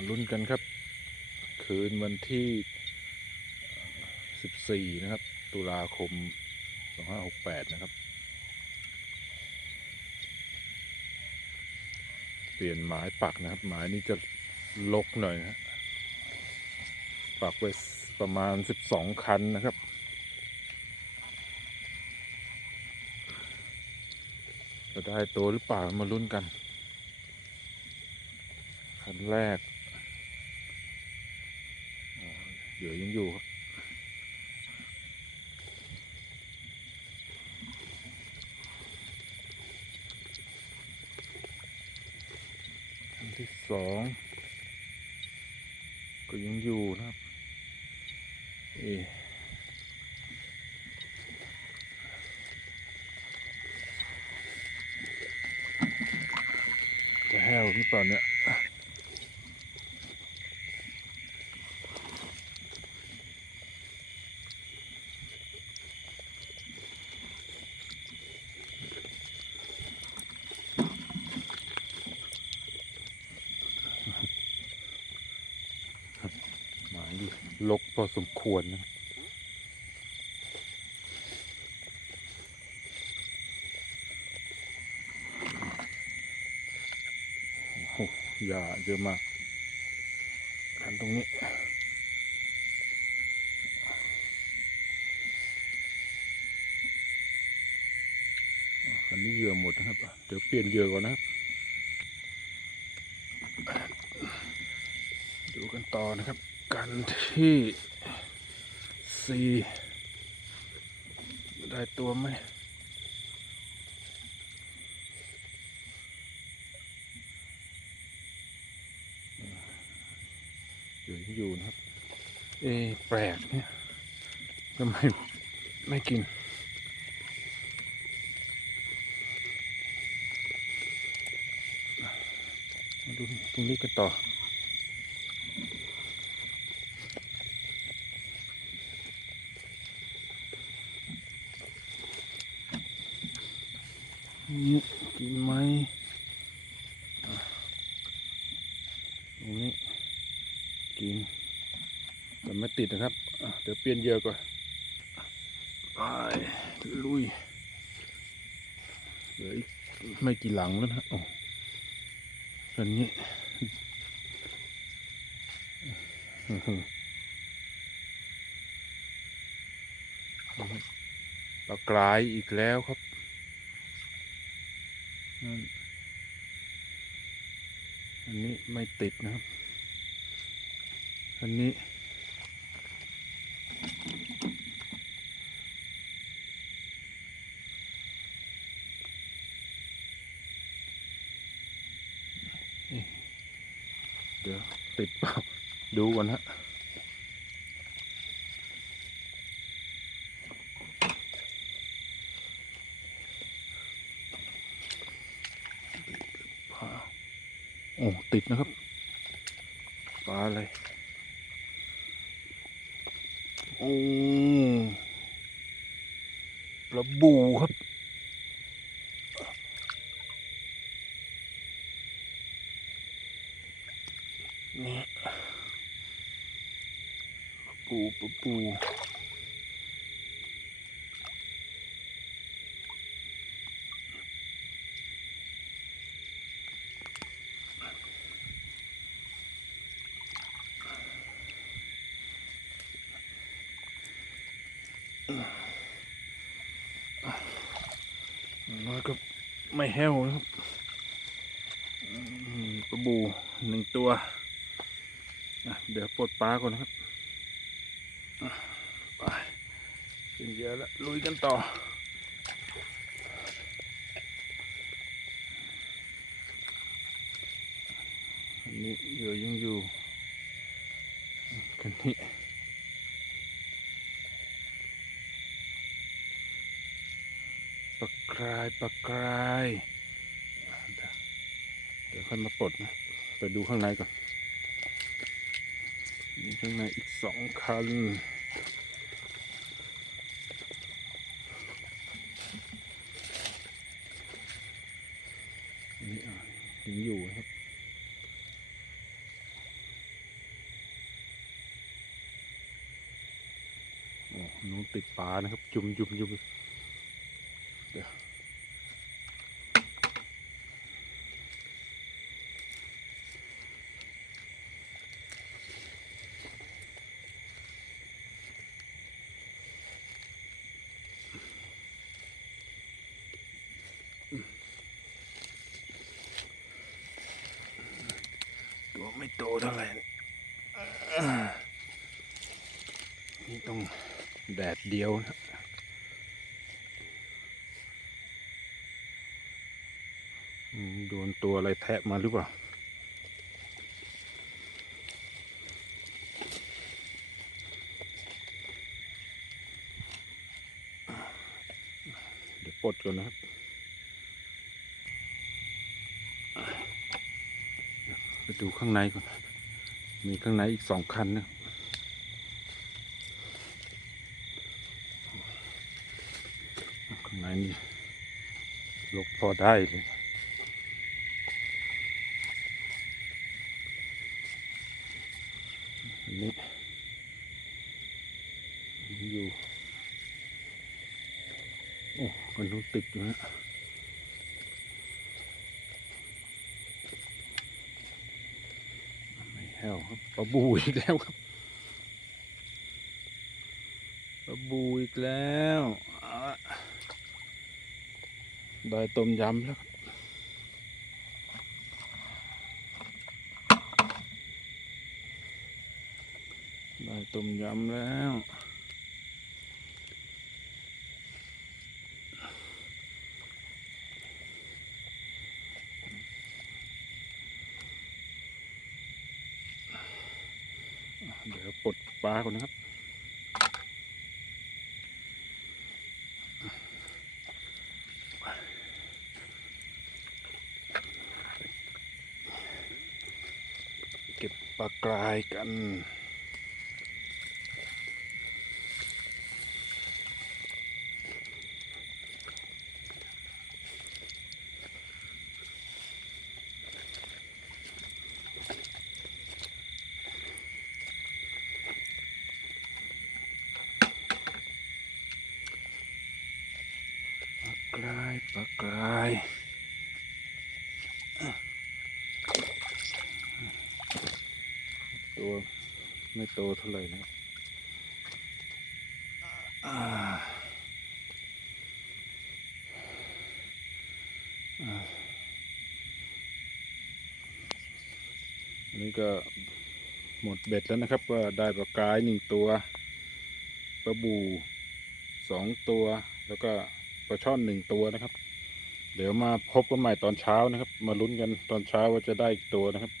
มาลุ้นกันครับ คืนวันที่ 14 นะครับ ตุลาคม 2568 นะครับ เปลี่ยนหมายปักนะครับ หมายนี้จะลกหน่อยนะฮะปักไว้ประมาณ 12 คันนะครับจะได้ตัวหรือเปล่ามาลุ้นกัน คันแรกอ๋อ เดี๋ยวยังอยู่ครับคันที่สองก็ยังอยู่นะครับเอะจะแห้วหรือเปล่าเนี่ย ลกพอสมควรนะอ้โหญ้าเยอะมากคันตรงนี้คันนี้เหยื่อหมดนะครับ เดี๋ยวเปลี่ยนเหยื่อก่อนนะครับ ดูกันต่อนะครับ กันที่สี่ได้ตัวไหมอยู่อยู่นะครับ เอแปลกเนี่ยทำไมไม่กินมาดูตรงนี้กันต่อ นี่กินไหมตรงนี้กินแต่ไม่ติดนะครับ เดี๋ยวเปลี่ยนเยื่อก่อนไปลุยเหลืออีกไม่กี่หลังแล้วนะโอ้อันนี้ปลากรายอีกแล้วครับ นั่นอันนี้ ไม่ติดนะครับ อันนี้ เดี๋ยวติดเปล่า ดูก่อนฮะ โอ้ติดนะครับปลาอะไรโอ้ปลาบูครับนี่ปลาปูปลาปู น้อยก็ไม่แห้วนะครับอืมปลาบูหนึ่งตัว เดี๋ยวปลดปลาก่อนนะครับไปกินเยอะแล้วลุยกันต่ออันนี้เหยื่ยังอยู่กันนี้ กายปลากรายเดี๋ยวค่อยมาปลดนะ ไปดูข้างในก่อนมีข้างในอีกสองคันนี่อะยังอยู่ครับโอ้นู้นติดปลานะครับ จุ่มจุ่มจุ่มเดี๋ยว แดดเดียวนะโดนตัวอะไรแทะมาหรือเปล่า เดี๋ยวปลดก่อนนะครับ ไปดูข้างในก่อน มีข้างในอีกสองคันนะ ข้างในนี่ลก พอได้เลยอันนี้อยู่โอ้กันนู้นติดอยู่ฮะไม่แห้วครับปลาบูอีกแล้วครับปลาบูอีกแล้ว ได้ต้มยำแล้วได้ต้มยำแล้วเดี๋ยวปลดปลาก่อนนะครับ ปลากรายกัน ปลากรายปลากรายอะ ตัวไม่โตเท่าไหร่นะอันนี้ก็หมดเบ็ดแล้วนะครับว่าได้ปลากายหนึ่งตัวปลาบูสองตัวแล้วก็ปลาช่อนหนึ่งตัวนะครับ เดี๋ยวมาพบกันใหม่ตอนเช้านะครับ มาลุ้นกันตอนเช้าว่าจะได้อีกตัวนะครับ